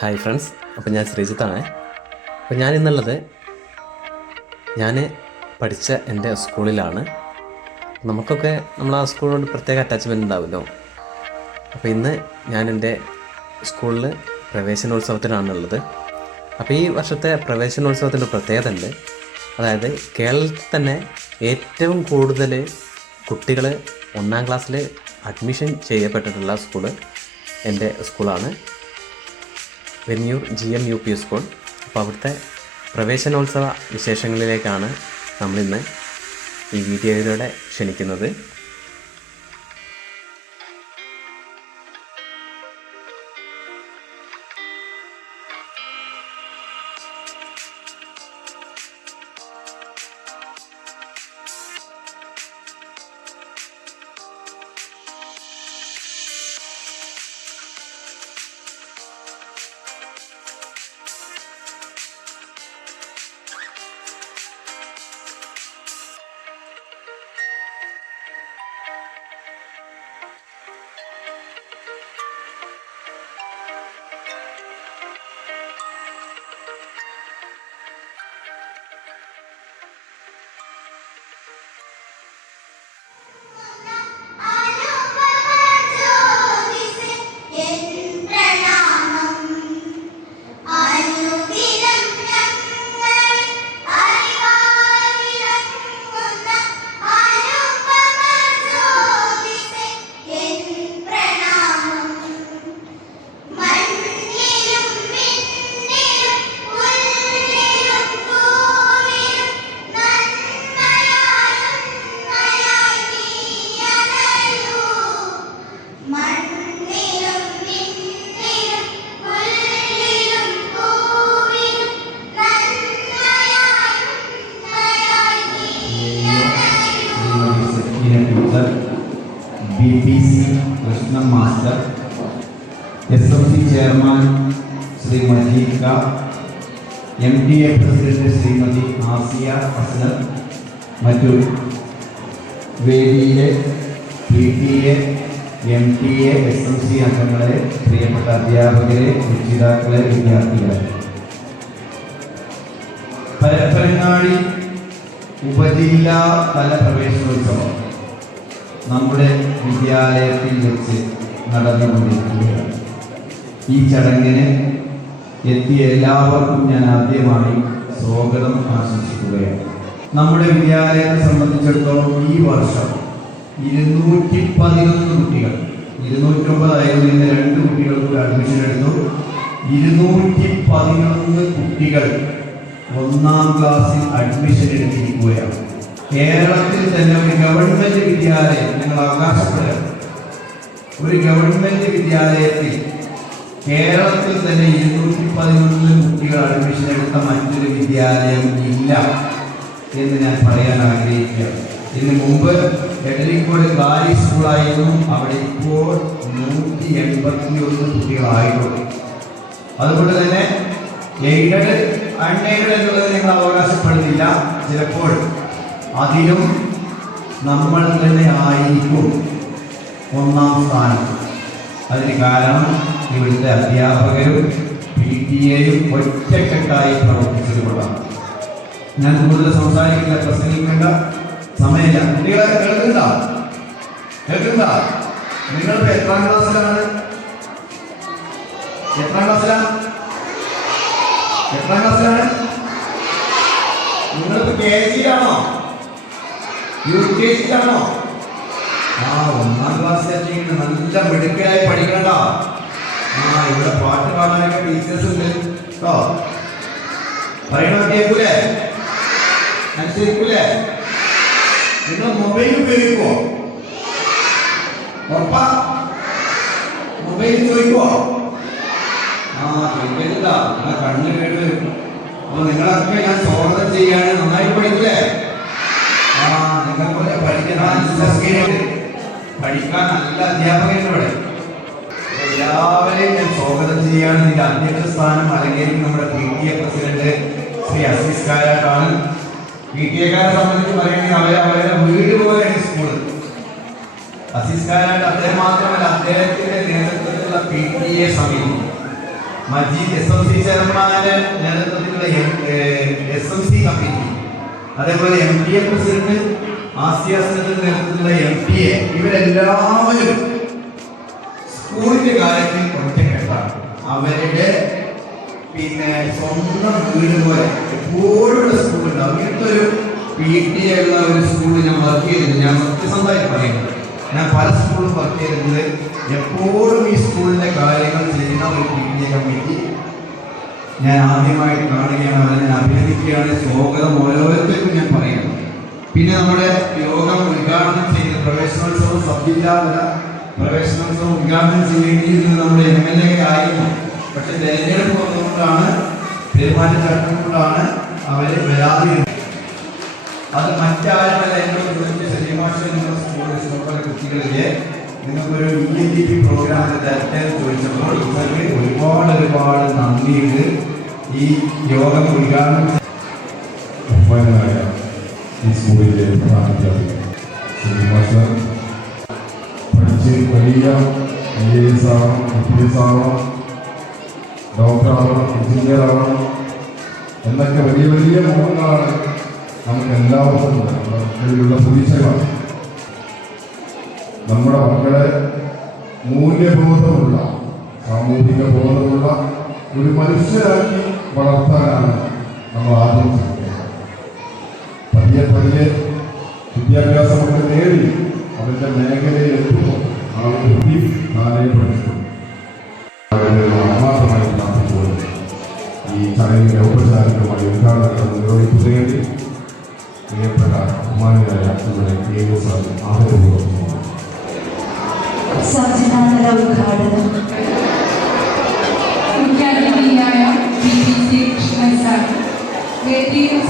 Hi friends അപ്പോൾ ഞാൻ ശ്രീജിത്താണ്. അപ്പോൾ ഞാൻ ഇന്നുള്ളത് ഞാൻ പഠിച്ച എന്റെ സ്കൂളിലാണ്. നമുക്കൊക്കെ നമ്മൾ ആ സ്കൂളിനോട് പ്രത്യേക അറ്റാച്ച്മെന്റ് ഉണ്ടാവുമല്ലോ അപ്പോൾ ഇന്ന് ഞാൻ എന്റെ സ്കൂളിൽ പ്രവേശനോത്സവത്തിനാണുള്ളത്. അപ്പോൾ ഈ വർഷത്തെ പ്രവേശനോത്സവത്തിന്റെ പ്രത്യേകത ഉണ്ട് അതായത് കേരളത്തിൽ തന്നെ ഏറ്റവും കൂടുതൽ കുട്ടികൾ ഒന്നാം ക്ലാസ്സിൽ അഡ്മിഷൻ ചെയ്യപ്പെട്ടിട്ടുള്ള സ്കൂൾ എന്റെ സ്കൂളാണ്. Venniyur G M U P school. അപ്പോൾ അവിടുത്തെ പ്രവേശനോത്സവ വിശേഷങ്ങളിലേക്കാണ് നമ്മളിന്ന് ഈ വീഡിയോയിലൂടെ ക്ഷണിക്കുന്നത്. S C chairman Shri Majeed ക M D A president Shrimati Asiya Aslam മറ്റു വേദിയിലെ P T A M T A S M C അംഗങ്ങളെ പ്രിയപ്പെട്ട അധ്യാപകരെ രക്ഷിതാക്കളെ വിദ്യാർത്ഥികളെ. പരപ്പരങ്ങാടി ഉപജില്ലാ തല പ്രവേശനോത്സവം നമ്മുടെ വിദ്യാലയത്തിൽ വെച്ച് നടന്നുകൊണ്ടിരിക്കുകയാണ്. ഈ ചടങ്ങിന് എത്തിയ എല്ലാവർക്കും ഞാൻ ആദ്യമായി സ്വാഗതം ആശംസിക്കുകയാണ്. നമ്മുടെ വിദ്യാലയത്തെ സംബന്ധിച്ചിടത്തോളം ഈ വർഷം ഇരുന്നൂറ്റി പതിനൊന്ന് കുട്ടികൾ ഇരുന്നൂറ്റൊമ്പതായിരുന്നു ഇന്ന് രണ്ട് കുട്ടികൾ കൂടി അഡ്മിഷൻ എടുത്തു. ഇരുന്നൂറ്റി പതിനൊന്ന് കുട്ടികൾ ഒന്നാം ക്ലാസ്സിൽ അഡ്മിഷൻ എടുത്തിരിക്കുകയാണ്. കേരളത്തിൽ തന്നെ ഒരു ഗവൺമെന്റ് വിദ്യാലയം ഞങ്ങൾ അവകാശപ്പെടുക ഒരു ഗവൺമെന്റ് വിദ്യാലയത്തിൽ കേരളത്തിൽ തന്നെ ഇരുന്നൂറ്റി പതിനൊന്നിൽ കുട്ടികൾ അഡ്മിഷൻ എടുത്ത മറ്റൊരു വിദ്യാലയം ഇല്ല എന്ന് ഞാൻ പറയാൻ ആഗ്രഹിക്കുകയാണ് ഇതിനു മുമ്പ് എഡലിക്കോട് ഗാലി സ്കൂളായിരുന്നു. അവിടെ ഇപ്പോൾ നൂറ്റി എൺപത്തി ഒന്ന് കുട്ടികളായിട്ടുള്ളൂ അതുകൊണ്ട് തന്നെ എയ്ഡഡ് അൺഎയ്ഡഡ് എന്നുള്ളത് നിങ്ങൾ അവകാശപ്പെടുന്നില്ല. ചിലപ്പോൾ അതിലും നമ്മൾ തന്നെ ആയിരിക്കും ഒന്നാം സ്ഥാനം. അതിന് കാരണം ഇവിടുത്തെ അധ്യാപകരും പി ടി എയും ഒറ്റക്കെട്ടായി പ്രവർത്തിച്ചത് കൊണ്ടാണ്. ഞാൻ കൂടുതൽ സംസാരിക്കില്ല പ്രസംഗിക്കേണ്ട സമയമില്ല. കുട്ടികളെ കേൾക്കുന്ന കേൾക്കുന്ന നിങ്ങളിപ്പോ എത്രാം ക്ലാസ്സിലാണ്? എത്രാം ക്ലാസ്സിലാണ്? എത്രാം ക്ലാസ്സിലാണ്? നിങ്ങളിപ്പോ കെ ജിയിലാണോ യു കെ ജിയിലാണോ ആ ഒന്നാം ക്ലാസ്സിൽ എത്തിയിട്ട് നല്ല മിടുക്കായി പഠിക്കണ്ട ആ ഇവിടെ പാട്ട് പാടാനൊക്കെ ടീച്ചേഴ്സ് ഉണ്ട്. കേട്ടോ പറയണ കേൾക്കൂലേ? അനുസരിക്കൂലേ നിങ്ങൾ മൊബൈൽ ഉപയോഗിക്കുവോ? ഉറപ്പാ? മൊബൈൽ ചോദിക്കോ ആ ചോദിക്കരുതാ. നിങ്ങളെ കണ്ണ് കേട് വരും. അപ്പൊ നിങ്ങളൊക്കെ ഞാൻ സ്വാഗതം ചെയ്യാണ്. നന്നായി പഠിക്കില്ലേ ആ നിങ്ങൾ പോലെ സ്കില്ലുണ്ട് പഠിക്കാൻ നല്ല അധ്യാപകരുണ്ട് ഇവിടെ. എല്ലാവരെയും ഞാൻ സ്വാഗതം ചെയ്യാണ് ഇതിന്റെ അധ്യക്ഷ സ്ഥാനം അല്ലെങ്കിൽ നമ്മുടെ P T A president Shri Aziz കാരാട്ടാണ്. P T എക്കാരെ സംബന്ധിച്ച് പറയുകയാണെങ്കിൽ അവരെ അവരുടെ വീട് പോലെയാണ് സ്കൂൾ അസീസ് കാരാട്ട് അദ്ദേഹം മാത്രമല്ല അദ്ദേഹത്തിന്റെ നേതൃത്വത്തിലുള്ള പി ടി എ സമിതി മജീദ് എസ് എം സി ചെയർമാന്റെ നേതൃത്വത്തിലുള്ള എസ് എം സി കമ്മിറ്റി അതേപോലെ എം പി എ പ്രസിഡന്റ് ആസിയാസിന്റെ നേതൃത്വത്തിലുള്ള എം പി എ ഇവരെല്ലാവരും സ്കൂളിന്റെ കാര്യത്തിൽ ഒറ്റക്കെട്ടാണ് അവരുടെ പിന്നെ സ്വന്തം വീട് പോലെ എപ്പോഴും സ്കൂളുണ്ട് അങ്ങനത്തെ ഒരു പി ടി ഉള്ള ഒരു സ്കൂളിൽ ഞാൻ വർക്ക് ചെയ്തിട്ടുണ്ട്. ഞാൻ സത്യസന്ധമായി പറയുന്നത് ഞാൻ പല സ്കൂളിലും വർക്ക് ചെയ്തിട്ടുണ്ട്. എപ്പോഴും ഈ സ്കൂളിന്റെ കാര്യങ്ങൾ ചെയ്യുന്ന ഒരു പി ടി കമ്മിറ്റി ഞാൻ ആദ്യമായിട്ട് കാണുകയാണ്. അവരെ ഞാൻ അഭിനന്ദിക്കുകയാണ്. സ്വാഗതം ഓരോരുത്തർക്കും ഞാൻ പറയുന്നു. പിന്നെ നമ്മുടെ യോഗം ഉദ്ഘാടനം ചെയ്ത പ്രവേശനോത്സവം സബ്ജില്ലാതല പ്രവേശനോത്സവം ഉദ്ഘാടനം ചെയ്യേണ്ടിയിരുന്നത് നമ്മുടെ എം എൽ എ ആയിരുന്നു പക്ഷെ തെരഞ്ഞെടുപ്പ് വന്നതുകൊണ്ടാണ് പെരുമാറ്റച്ചട്ടം കൊണ്ടാണ് അവർ വരാതിരുന്നത്. അത് മറ്റാരുമല്ല എന്നോട് ചോദിച്ച സജീമാഷ നിങ്ങളുടെ സ്കൂളിൽ സ്കൂളിലെ കുട്ടികളിലെ നിങ്ങൾക്കൊരു ഇ എൻ ഡി പി തരട്ടെ എന്ന് ചോദിച്ചപ്പോൾ ഇവർക്ക് ഒരുപാട് ഒരുപാട് നന്ദിയുണ്ട്. ഈ യോഗം ഉദ്ഘാടനം ഈ സ്കൂളിലെ മാസ്റ്റർ പഠിച്ച് വലിയ ഐ എ എസ് ആവണം എന്നൊക്കെ വലിയ വലിയ മോഹങ്ങളാണ് നമുക്ക് എല്ലാവർക്കും. നമ്മുടെ പ്രതീക്ഷകളാണ് നമ്മുടെ മക്കളെ മൂല്യബോധമുള്ള സാമൂഹിക ബോധമുള്ള ഒരു മനുഷ്യരാക്കി വളർത്താനാണ് നമ്മൾ ആദ്യം ശ്രമിക്കേണ്ടത് പതിയെ പതിയെ വിദ്യാഭ്യാസമൊക്കെ നേടി അവരുടെ മേഖല ആ വ്യക്തി താനെ പഠിച്ചു ആത്മാർത്ഥമായി പ്രാർത്ഥിച്ചുകൊണ്ട് ഈ ചടങ്ങിന്റെ ഔപചാരികമായി ഉദ്ഘാടനം നിർവഹിക്കുന്നതിന് പ്രിയപ്പെട്ട ബഹുമാനിയായ നമ്മുടെ കെ എസ് ആർ ആദരപൂർവം. സർജനാതല ഉദ്ഘാടനം മുഖ്യാതിഥിയായ പി പി സി സാർ വേദിയിലും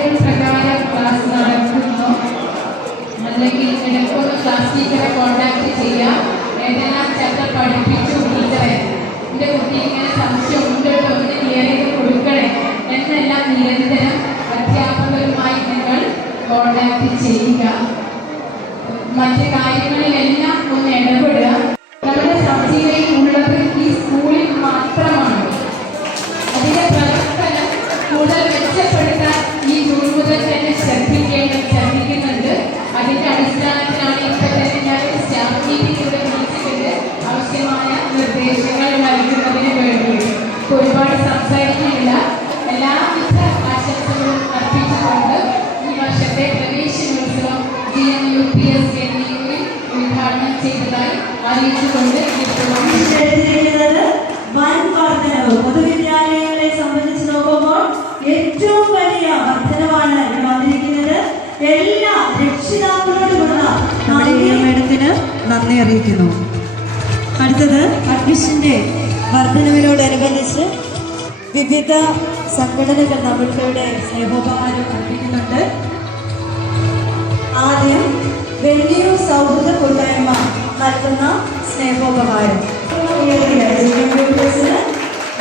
ടൈം പ്രകാരം ക്ലാസ് നടക്കുന്നു അല്ലെങ്കിൽ നിനക്കൊന്ന് ക്ലാസ് ടീച്ചറെ കോൺടാക്ട് ചെയ്യാം. ഏതെല്ലാം ചാപ്റ്റർ പഠിപ്പിച്ചു ടീച്ചറെ? എന്റെ കുട്ടി ഇങ്ങനെ സംശയം ഉണ്ടല്ലോ ഒന്ന് ക്ലിയർ ചെയ്ത് കൊടുക്കണേ. എന്നെല്ലാം നിരന്തരം അധ്യാപകരുമായി നിങ്ങൾ കോൺടാക്ട് ചെയ്യുക. മറ്റു കാര്യങ്ങളിലെല്ലാം ഒന്ന് ഇടപെടുക. നമ്മുടെ സബ്ജിയിൽ എല്ലാ രക്ഷിതാക്കളോടുമുള്ള നമ്മുടെ ഈ മേഡത്തിന് നന്ദി അറിയിക്കുന്നു അടുത്തത് അഡ്മിഷന്റെ വർധനവിനോടനുബന്ധിച്ച് വിവിധ സംഘടനകൾ നമ്മളുടെ സ്നേഹോപഹാരം അർപ്പിക്കുന്നുണ്ട് ആദ്യം വലിയൊരു സൗഹൃദ കൂട്ടായ്മ നൽകുന്ന സ്നേഹോപഹാരം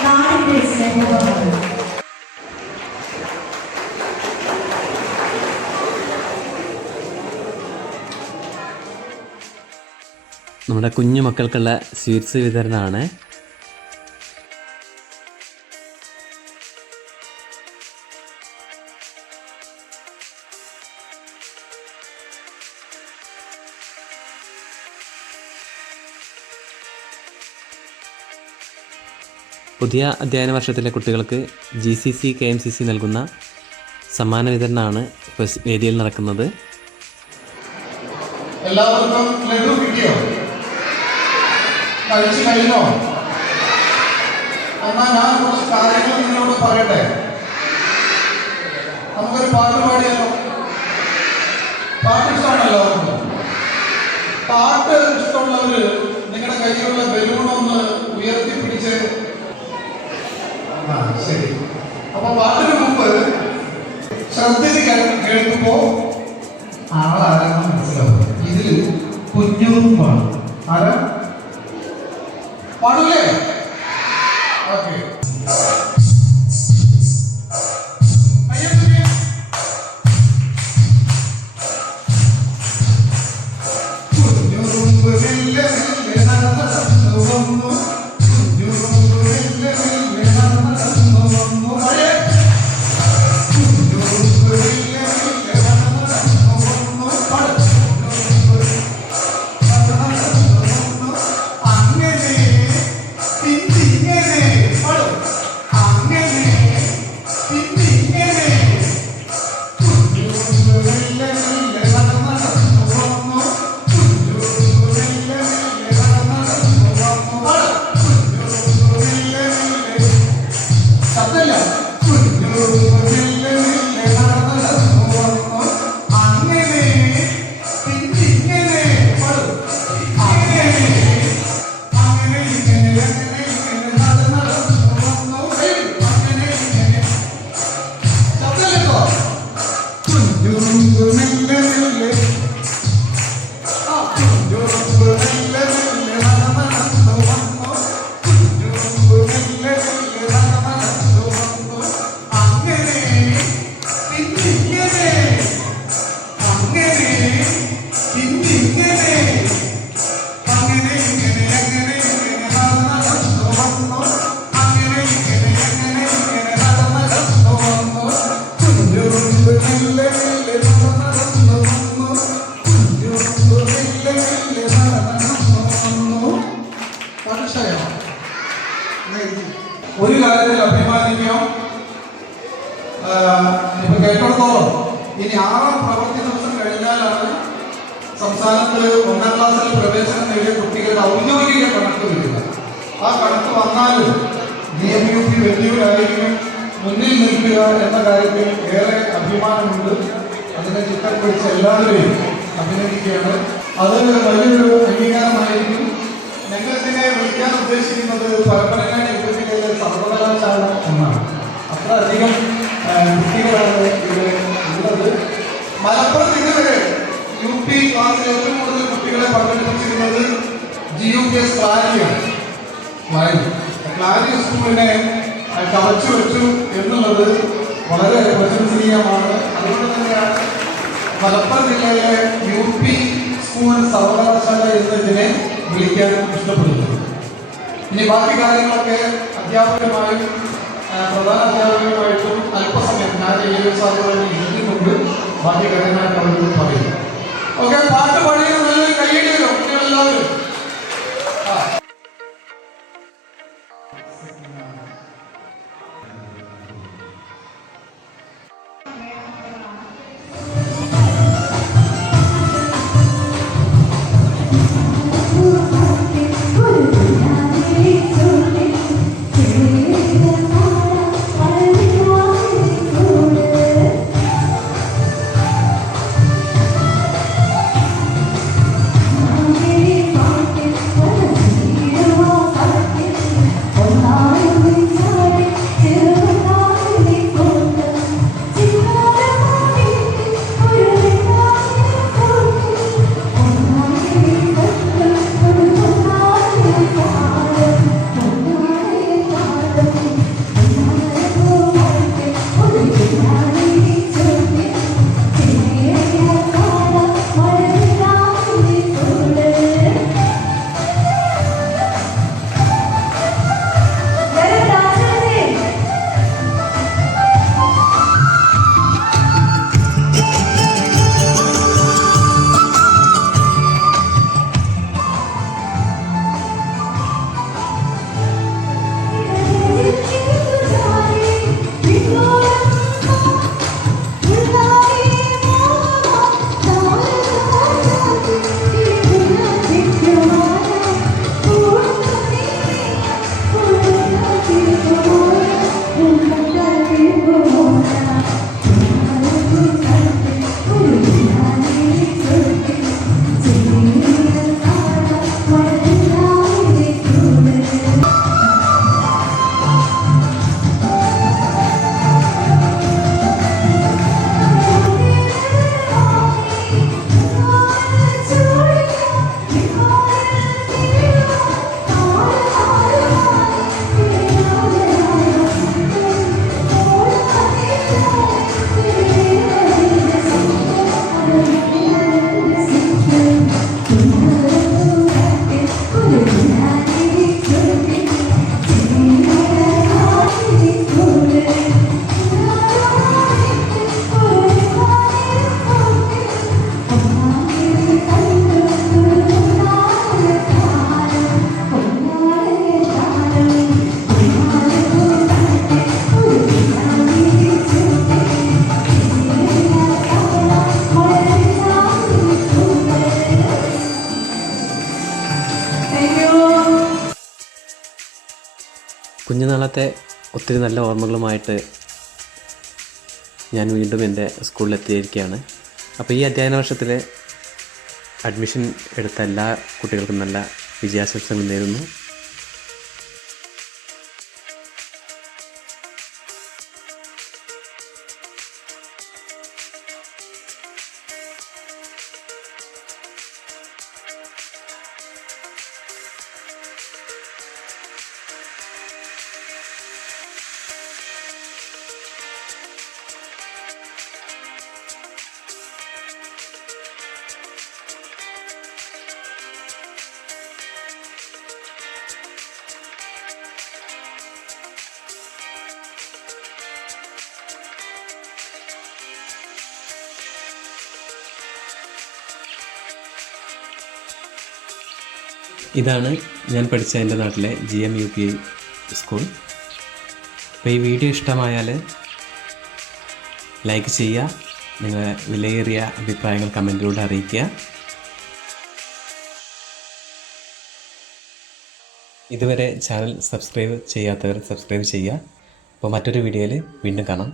നാടിന്റെ സ്നേഹോപഹാരം നമ്മുടെ കുഞ്ഞു മക്കൾക്കുള്ള സ്വീറ്റ്സ് വിതരണമാണ്. പുതിയ അധ്യയന വർഷത്തിലെ കുട്ടികൾക്ക് G C C K M C C നൽകുന്ന സമ്മാന വിതരണമാണ് ഇപ്പോൾ വേദിയിൽ നടക്കുന്നത്. എല്ലാവർക്കും ലഡു കിട്ടിയോ? കഴിച്ചു കഴിഞ്ഞോ എന്നാൽ ഞാൻ കുറച്ച് കാര്യങ്ങൾ നിങ്ങളോട് പറയട്ടെ? നമുക്കൊരു പാട്ട് പാടിയാലോ? പാട്ട് ഇഷ്ടമാണല്ലോ പാട്ട് ഇഷ്ടമുള്ളവര് നിങ്ങളുടെ കയ്യിലുള്ള ബലൂൺ ഒന്ന് ഉയർത്തിപ്പിടിച്ച് ആ ശരി. അപ്പൊ പാട്ടിന് മുമ്പ് ശ്രദ്ധിച്ച് കേൾക്കുമ്പോ ആളാരാണെന്ന് മനസ്സിലാവും. ഇതിൽ കുഞ്ഞുമാണ് ആരാ? Pārū Okay. യു മുന്നിൽ നിൽക്കുക എന്ന കാര്യത്തിൽ ഏറെ അഭിമാനമുണ്ട്. അതിനെ ചിത്രം പിടിച്ച എല്ലാവരെയും അഭിനന്ദിക്കുകയാണ്. അത് വലിയൊരു അംഗീകാരമായിരിക്കും. ഞങ്ങളിതിനെ വിളിക്കാൻ ഉദ്ദേശിക്കുന്നത് പരമ്പരങ്ങാടി യൂണിവേഴ്സിറ്റിയിലെ സർവകലാശാല എന്നാണ്. അത്ര അധികം കുട്ടികളാണ് ഇവിടെ ഉള്ളത്. മലപ്പുറത്ത് ഇതുവരെ യു പി ക്ലാസ്സിൽ ഏറ്റവും കൂടുതൽ കുട്ടികളെ പങ്കെടുപ്പിച്ചിരുന്നത് ജി യു ക്ലാരി ക്ലാരി സ്കൂളിനെ കവച്ചു വെച്ചു എന്നുള്ളത് വളരെ പ്രശംസനീയമാണ്. അതുകൊണ്ട് തന്നെയാണ് മലപ്പുറം ജില്ലയിലെ യു പി സ്കൂൾ സർവകലാശാല എന്നതിനെ വിളിക്കാൻ ഇഷ്ടപ്പെടുന്നത്. ഇനി ബാക്കി കാര്യങ്ങളൊക്കെ അധ്യാപകരുമായും പ്രധാന അധ്യാപകരുമായിട്ടും അല്പസമയം ഞാൻ ഏഴ് സാറുകളിൽ ഇരുന്നുകൊണ്ട് ബാക്കി കാര്യങ്ങളൊക്കെ അവരോട് പറയും. ഓക്കെ പാട്ട് പാടിയത് നല്ലൊരു കയ്യടിയല്ലോ കുട്ടികളെല്ലാവരും. ആ ും ഒത്തിരി നല്ല ഓർമ്മകളുമായിട്ട് ഞാൻ വീണ്ടും എന്റെ സ്കൂളിൽ എത്തിയിരിക്കുകയാണ് അപ്പോൾ ഈ അധ്യയന വർഷത്തിൽ അഡ്മിഷൻ എടുത്ത എല്ലാ കുട്ടികൾക്കും നല്ല വിജയാശംസകൾ നേരുന്നു. ഇതാണ് ഞാൻ പഠിച്ച എന്റെ നാട്ടിലെ G M U P school. അപ്പോൾ ഈ വീഡിയോ ഇഷ്ടമായാൽ ലൈക്ക് ചെയ്യുക നിങ്ങളുടെ വിലയേറിയ അഭിപ്രായങ്ങൾ കമന്റിലൂടെ അറിയിക്കുക. ഇതുവരെ ചാനൽ സബ്സ്ക്രൈബ് ചെയ്യാത്തവർ സബ്സ്ക്രൈബ് ചെയ്യുക. അപ്പോൾ മറ്റൊരു വീഡിയോയിൽ വീണ്ടും കാണാം.